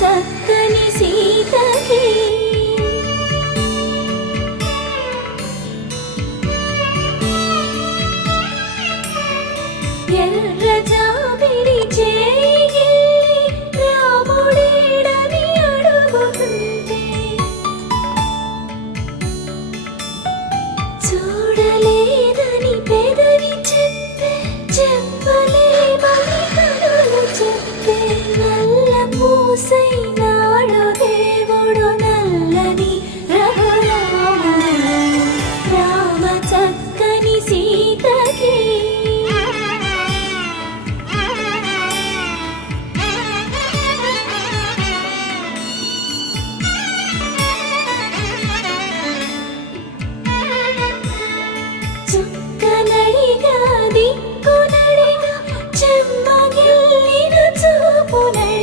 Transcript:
చక్కని సీతకి. ఎర్ర sem